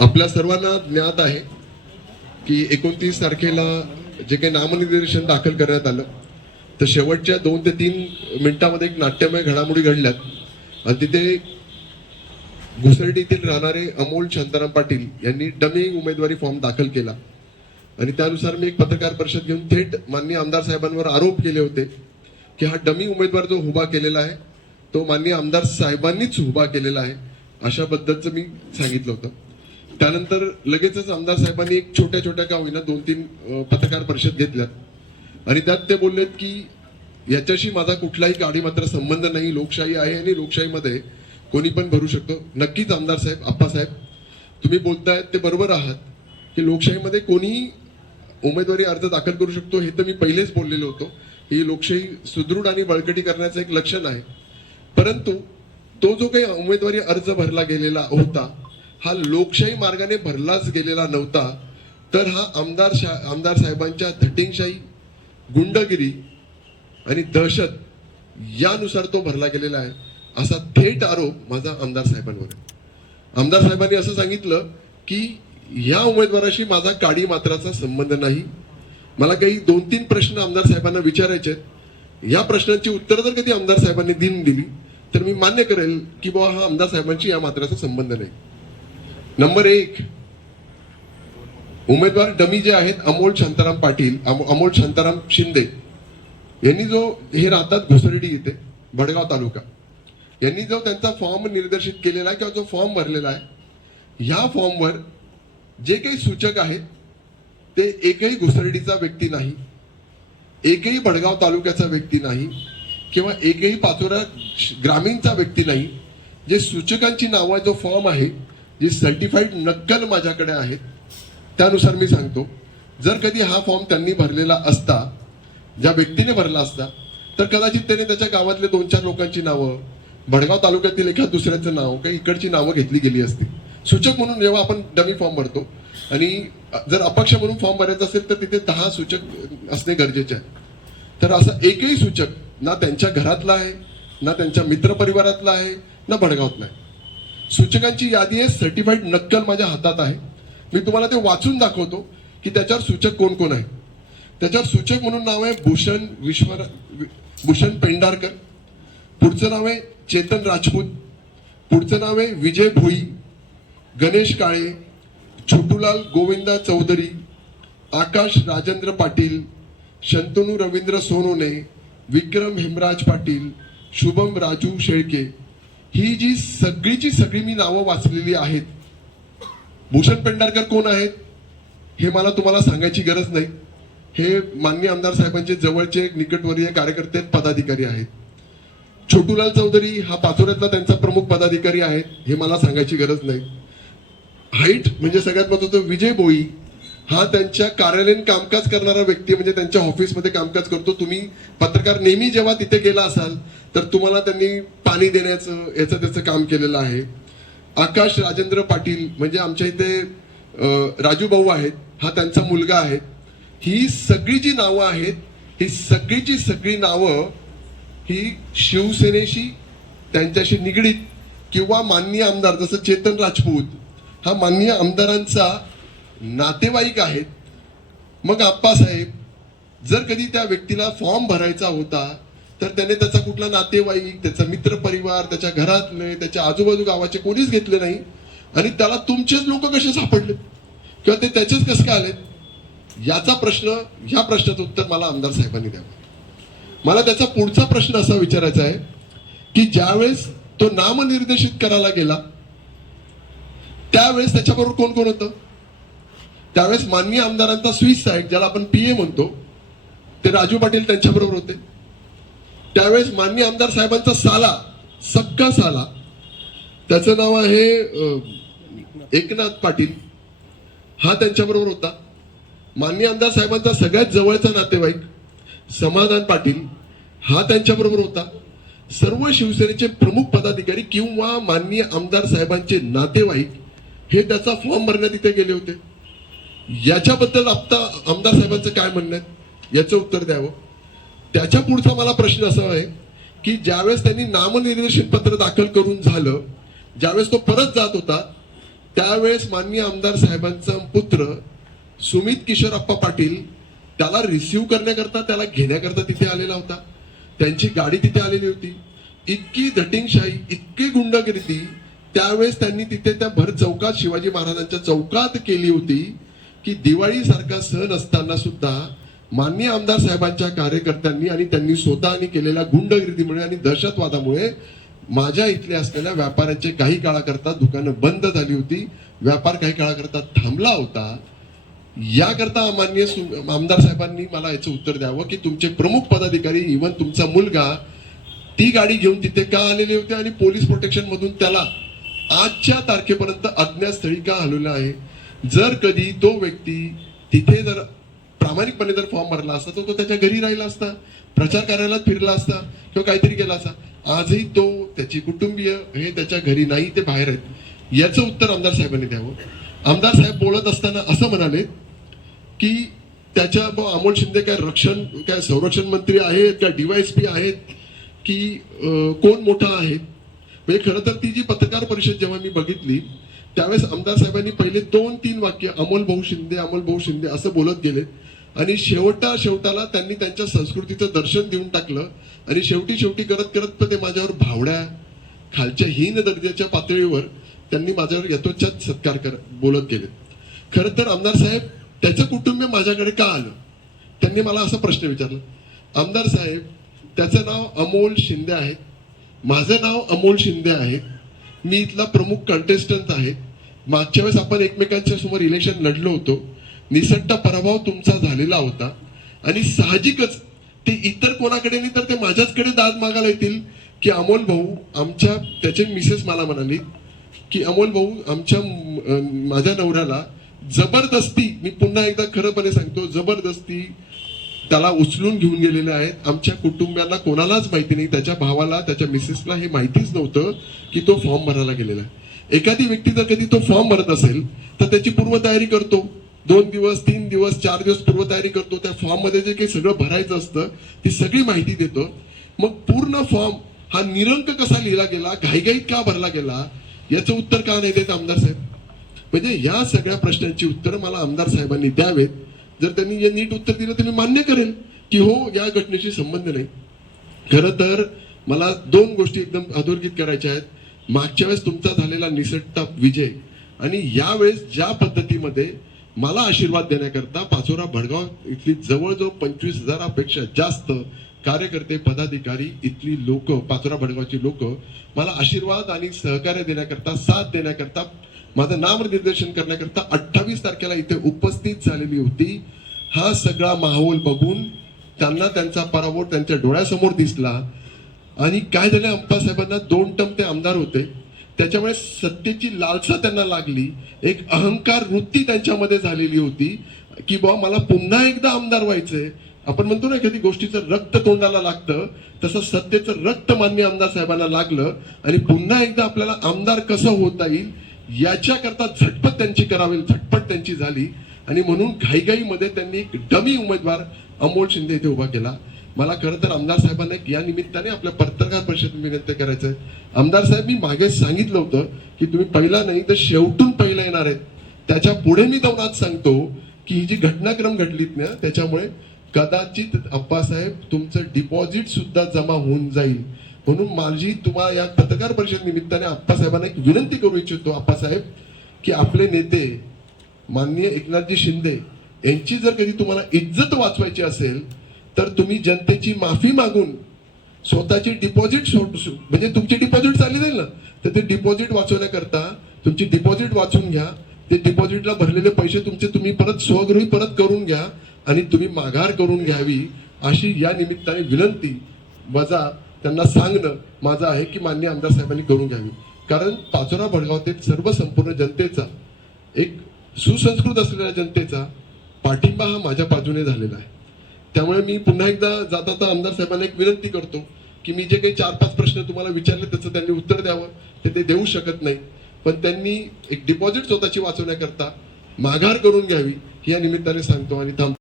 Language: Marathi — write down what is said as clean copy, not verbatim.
आपल्या सर्वांना ज्ञात आहे की 29 तारखेला जे काही नामनिर्देशन दाखल करण्यात आलं तर शेवटच्या 2 ते 3 मिनिटांमध्ये एक नाट्यमय घडामोडी घडल्यात आणि तिथे घुसर्डी येथील राहणारे अमोल शांताराम पाटील यांनी डमी उमेदवारी फॉर्म दाखल केला आणि त्यानुसार मी एक पत्रकार परिषद घेऊन थेट माननीय आमदार साहेबांवर आरोप केले होते की हा डमी उमेदवार जो उभा केलेला आहे तो माननीय आमदार साहेबांनीच उभा केलेला आहे अशा पद्धतीचं मी सांगितलं होतं। त्यानंतर लगेचच आमदार साहेबांनी एक छोट्या का होईना 2-3 पत्रकार परिषद घेतल्या आणि त्यात ते बोललेत की याच्याशी माझा कुठलाही गाडीमात्र संबंध नाही, लोकशाही आहे आणि लोकशाहीमध्ये कोणी पण भरू शकतो। नक्कीच आमदार साहेब, आप्पासाहेब तुम्ही बोलतायत ते बरोबर आहात की लोकशाहीमध्ये कोणीही उमेदवारी अर्ज दाखल करू शकतो, हे तर मी पहिलेच बोललेलो होतो। ही लोकशाही सुदृढ आणि बळकटी करण्याचं एक लक्षण आहे, परंतु तो जो काही उमेदवारी अर्ज भरला गेलेला होता हा लोकशाही मार्गाने भरलाच गेलेला नव्हता, तर हा आमदार साहेबांच्या धटिंगशाही, गुंडगिरी आणि दहशत यानुसार तो भरला गेलेला आहे असा थेट आरोप माझा आमदार साहेबांवर आहे। आमदार साहेबांनी असं सांगितलं की या उमेदवाराशी माझा काडी मात्राचा संबंध नाही। मला काही 2-3 प्रश्न आमदार साहेबांना विचारायचे आहेत, या प्रश्नांची उत्तर जर कधी आमदार साहेबांनी दिली तर मी मान्य करेल की बाबा हा आमदार साहेबांशी या मात्राचा संबंध नाही। नंबर 1, उमेदवार डमी जे आहेत अमोल शांताराम पाटील, अमोल शांताराम शिंदे यांनी जो हे राहतात घुसर्डी येथे भडगाव तालुका, यांनी जो त्यांचा फॉर्म निर्देशित केलेला आहे किंवा जो फॉर्म भरलेला आहे, ह्या फॉर्मवर जे काही सूचक आहेत ते एकही घुसर्डीचा व्यक्ती नाही, एकही भडगाव तालुक्याचा व्यक्ती नाही किंवा एकही पाचोरा ग्रामीणचा व्यक्ती नाही। जे सूचकांची नावं, जो फॉर्म आहे, जी सर्टिफाईड नक्कल माझ्याकडे आहेत, त्यानुसार मी सांगतो जर कधी हा फॉर्म त्यांनी भरलेला असता, ज्या व्यक्तीने भरला असता, तर कदाचित त्याने त्याच्या गावातले 2-4 लोकांची नावं, भडगाव तालुक्यातील एखाद दुसऱ्याचं नाव, काही इकडची नावं घेतली गेली असती। सूचक म्हणून जेव्हा आपण डमी फॉर्म भरतो आणि जर अपक्ष म्हणून फॉर्म भरायचा असेल तर तिथे 10 सूचक असणे गरजेचे आहे। तर असं एकही सूचक ना त्यांच्या घरातला आहे, ना त्यांच्या मित्रपरिवारातला आहे, ना भडगावातला आहे। सूचकांची यादी आहे, सर्टिफाईड नक्कल माझ्या हातात आहे। मी तुम्हाला ते वाचून दाखवतो की त्याच्यावर सूचक कोण कोण आहे। त्याच्यावर सूचक म्हणून नाव आहे भूषण पेंढारकर, पुढचं नाव आहे चेतन राजपूत, पुढचं नाव आहे विजय भोई, गणेश काळे, छोटूलाल गोविंदा चौधरी, आकाश राजेंद्र पाटील, शंतनू रवींद्र सोनोने, विक्रम हेमराज पाटील, शुभम राजू शेळके। ही जी सगळीची सगळी मी नावं वाचलेली आहेत। भूषण पेंढारकर कोण आहेत हे मला तुम्हाला सांगायची गरज नाही, हे माननीय आमदार साहेबांचे जवळचे निकटवर्तीय कार्यकर्ते, पदाधिकारी आहेत। छोटूलाल चौधरी हा पाचोऱ्यातला त्यांचा प्रमुख पदाधिकारी आहे, हे मला सांगायची गरज नाही। हाईट म्हणजे सगळ्यात महत्त्वाचं विजय भोई हा त्यांच्या कार्यालयीन कामकाज करणारा व्यक्ती, म्हणजे त्यांच्या ऑफिसमध्ये कामकाज करतो। तुम्ही पत्रकार नेहमी जेव्हा तिथे गेला असाल तर तुम्हाला त्यांनी पाणी देण्याचं याचं त्याचं काम केलेलं आहे। आकाश राजेंद्र पाटील म्हणजे आमच्या इथे राजू भाऊ आहेत, हा त्यांचा मुलगा आहे। ही सगळी जी नावं आहेत, ही सगळीची सगळी नावं ही शिवसेनेशी त्यांच्याशी निगडीत किंवा माननीय आमदार जसं चेतन राजपूत हा माननीय आमदारांचा नातेवाईक आहेत। मग आप्पासाहेब जर कधी त्या व्यक्तीला फॉर्म भरायचा होता तर त्याने त्याचा कुठला नातेवाईक, त्याचा मित्र परिवार, त्याच्या घरातले, त्याच्या आजूबाजू गावाचे कोणीच घेतले नाही आणि त्याला तुमचेच लोक कसे सापडले किंवा ते त्याचेच कसे काय आले, याचा प्रश्न, ह्या प्रश्नाचं उत्तर मला आमदार साहेबांनी द्यावं। मला त्याचा पुढचा प्रश्न असा विचारायचा आहे की ज्यावेळेस तो नामनिर्देशित करायला गेला त्यावेळेस त्याच्याबरोबर कोण कोण होतं? त्यावेळेस माननीय आमदारांचा स्विस साहेब, ज्याला आपण PA म्हणतो, ते राजू पाटील त्यांच्याबरोबर होते। त्यावेळेस माननीय आमदार साहेबांचा साला, सक्का साला, त्याचं नाव आहे एकनाथ पाटील, हा त्यांच्याबरोबर होता। माननीय आमदार साहेबांचा सगळ्यात जवळचा नातेवाईक समाधान पाटील हा त्यांच्याबरोबर होता। सर्व शिवसेनेचे प्रमुख पदाधिकारी किंवा माननीय आमदार साहेबांचे नातेवाईक हे त्याचा फॉर्म भरण्यात इथे गेले होते। याच्याबद्दल आता आमदार साहेबांचं काय म्हणणं आहे याचं उत्तर द्यावं। त्याच्या पुढचा मला प्रश्न असा आहे की ज्यावेळेस त्यांनी नामनिर्देशन पत्र दाखल करून झालं, ज्यावेळेस तो परत जात होता त्यावेळेस माननीय आमदार साहेबांचा पुत्र सुमित किशोरप्पा पाटील त्याला रिसिव्ह करण्याकरता, त्याला घेण्याकरता तिथे आलेला होता. त्यांची गाडी तिथे आलेली होती. इतकी धटिंगशाही, इतकी गुंडगिरी त्यावेळेस त्यांनी तिथे त्या भर चौकात, शिवाजी महाराजांच्या चौकात केली होती की दिवाळी सारखा सण असताना सुद्धा माननीय आमदार साहेबांच्या कार्यकर्त्यांनी आणि त्यांनी स्वतःनी केलेल्या गुंडगिरीमुळे आणि दहशतवादामुळे माझ्या इथले असलेल्या व्यापाऱ्यांचे काही काळाकरता दुकानं बंद झाली होती, व्यापार काही काळाकरता थांबला होता. याकरता माननीय आमदार साहेबांनी मला याचं उत्तर द्यावं की तुमचे प्रमुख पदाधिकारी, इव्हन तुमचा मुलगा, ती गाडी घेऊन तिथे का आलेले होते आणि पोलीस प्रोटेक्शन मधून त्याला आजच्या तारखेपर्यंत अज्ञात स्थळी का हलवलं आहे. जर कधी तो व्यक्ती तिथे जर प्रामाणिकपणे जर फॉर्म भरला असता तर तो त्याच्या घरी राहिला असता, प्रचार कार्यालयात फिरला असता किंवा काहीतरी केला असता. आजही तो, त्याची कुटुंबीय हे त्याच्या घरी नाही, ते बाहेर आहेत. याचं उत्तर आमदार साहेबांनी द्यावं. आमदार साहेब बोलत असताना असं म्हणाले की त्याच्या अमोल शिंदे काय संरक्षण मंत्री आहेत का DYSP आहेत की कोण मोठा आहे. म्हणजे खरं तर ती जी पत्रकार परिषद जेव्हा मी बघितली त्यावेळेस आमदार साहेबांनी पहिले 2-3 वाक्य अमोल भाऊ शिंदे असं बोलत गेले आणि शेवटाला त्यांनी त्यांच्या संस्कृतीचं दर्शन देऊन टाकलं आणि शेवटी करत ते माझ्यावर भावड्या, खालच्या हीन दर्जाच्या पातळीवर त्यांनी माझ्यावर यथोचित सत्कार बोलत गेले. खरं तर आमदार साहेब, त्याचं कुटुंब माझ्याकडे का आलं, त्यांनी मला असा प्रश्न विचारला. आमदार साहेब, त्याचं नाव अमोल शिंदे आहे, माझं नाव अमोल शिंदे आहे, मी इथला प्रमुख कंटेस्टंट आहे. मागच्या वेळेस आपण एकमेकांच्या समोर इलेक्शन लढलो होतो, निसट्टा पराभव तुमचा झालेला होता आणि साहजिकच ते इतर कोणाकडे नाही तर ते माझ्याचकडे दाद मागायला येतील की अमोल भाऊ आमच्या, त्याचे मिसेस मला म्हणाली की अमोल भाऊ माझ्या नवऱ्याला जबरदस्ती, मी पुन्हा एकदा खरंपणे सांगतो, जबरदस्ती त्याला उचलून घेऊन गेलेले आहेत. आमच्या कुटुंबियांना कोणालाच माहिती नाही, त्याच्या भावाला, त्याच्या मिसेसला हे माहितीच नव्हतं की तो फॉर्म भरायला गेलेला आहे. एखादी व्यक्ती जर कधी तो फॉर्म भरत असेल तर त्याची पूर्वतयारी करतो, 2 दिवस 3 दिवस 4 दिवस पूर्वतयारी करतो. त्या फॉर्म मध्ये जे काही सगळं भरायचं असतं ती सगळी माहिती देतो. मग पूर्ण फॉर्म हा निरंक कसा लिहिला गेला, घाईघाईत का भरला गेला, याचं उत्तर का नाही देत आमदार साहेब. म्हणजे या सगळ्या प्रश्नांची उत्तरं मला आमदार साहेबांनी द्यावेत. जर त्यांनी हे नीट उत्तर दिलं तर मी मान्य करेल की हो, या घटनेशी संबंध नाही. खरं तर मला 2 गोष्टी एकदम अधोरेखित करायच्या आहेत. मागच्या वेळेस तुमचा झालेला निसट्टा विजय आणि यावेळेस ज्या पद्धतीमध्ये मला आशीर्वाद देण्याकरता पाचोरा भडगाव इथली जवळजवळ 25,000पेक्षा जास्त कार्यकर्ते, पदाधिकारी, इथली लोक, पाचोरा भडगावची लोक मला आशीर्वाद आणि सहकार्य देण्याकरता, साथ देण्याकरता, माझं नामनिर्देशन करण्याकरता 28 तारखेला इथे उपस्थित झालेली होती. हा सगळा माहोल बघून त्यांना त्यांचा पराभव त्यांच्या डोळ्यासमोर दिसला आणि काय झालं, अप्पासाहेबांना 2 टर्म ते आमदार होते, त्याच्यामुळे सत्तेची लालसा त्यांना लागली, एक अहंकार वृत्ती त्यांच्यामध्ये झालेली होती की बाबा मला पुन्हा एकदा आमदार व्हायचंय. आपण म्हणतो ना एखादी गोष्टीचं रक्त तोंडाला लागतं, तसं सत्तेचं रक्त मान्य आमदार साहेबांना लागलं आणि पुन्हा एकदा आपल्याला आमदार कसं होता येईल याच्याकरता झटपट त्यांची झाली आणि म्हणून घाईघाईमध्ये त्यांनी एक डमी उमेदवार अमोल शिंदे इथे उभा केला. मला खरं तर आमदार साहेबांना या निमित्ताने आपल्या पत्रकार परिषदेत विनंती करायचंय. आमदार साहेब, मी मागे सांगितलं होतं की तुम्ही पहिला नाही तर शेवटून पहिला येणार आहेत. त्याच्या पुढे मी आज सांगतो की ही जी घटनाक्रम घडलीत ना त्याच्यामुळे कदाचित अप्पासाहेब तुमचं डिपॉझिट सुद्धा जमा होऊन जाईल. म्हणून माझी तुम्हाला या पत्रकार परिषद निमित्ताने अप्पासाहेबांना एक विनंती करू इच्छितो, अप्पासाहेब, की आपले नेते माननीय एकनाथजी शिंदे यांची जर कधी तुम्हाला इज्जत वाचवायची असेल तर तुम्ही जनतेची माफी मागून स्वतःची डिपॉझिट, म्हणजे तुमची डिपॉझिट चालली जाईल ना, तर ते डिपॉझिट वाचवण्याकरता तुमची डिपॉझिट वाचून घ्या. ते डिपॉझिटला भरलेले पैसे तुमचे तुम्ही परत स्वगृही परत करून घ्या आणि तुम्ही माघार करून घ्यावी अशी या निमित्ताने विनंती वजा त्यांना सांगणं माझं आहे की माननीय आमदार साहेबांनी करून घ्यावी. कारण पाचोरा भडगावातील सर्व संपूर्ण जनतेचा, एक सुसंस्कृत असलेल्या जनतेचा पाठिंबा हा माझ्या बाजूने झालेला आहे. त्यामुळे मी पुन्हा एकदा जाता आमदार साहेबांना एक विनंती करतो की मी जे काही 4-5 प्रश्न तुम्हाला विचारले त्याचं त्यांनी उत्तर द्यावं. ते देऊ शकत नाही, पण त्यांनी एक डिपॉझिट स्वतःची वाचवण्याकरता माघार करून घ्यावी ही या निमित्ताने सांगतो आणि थांबतो.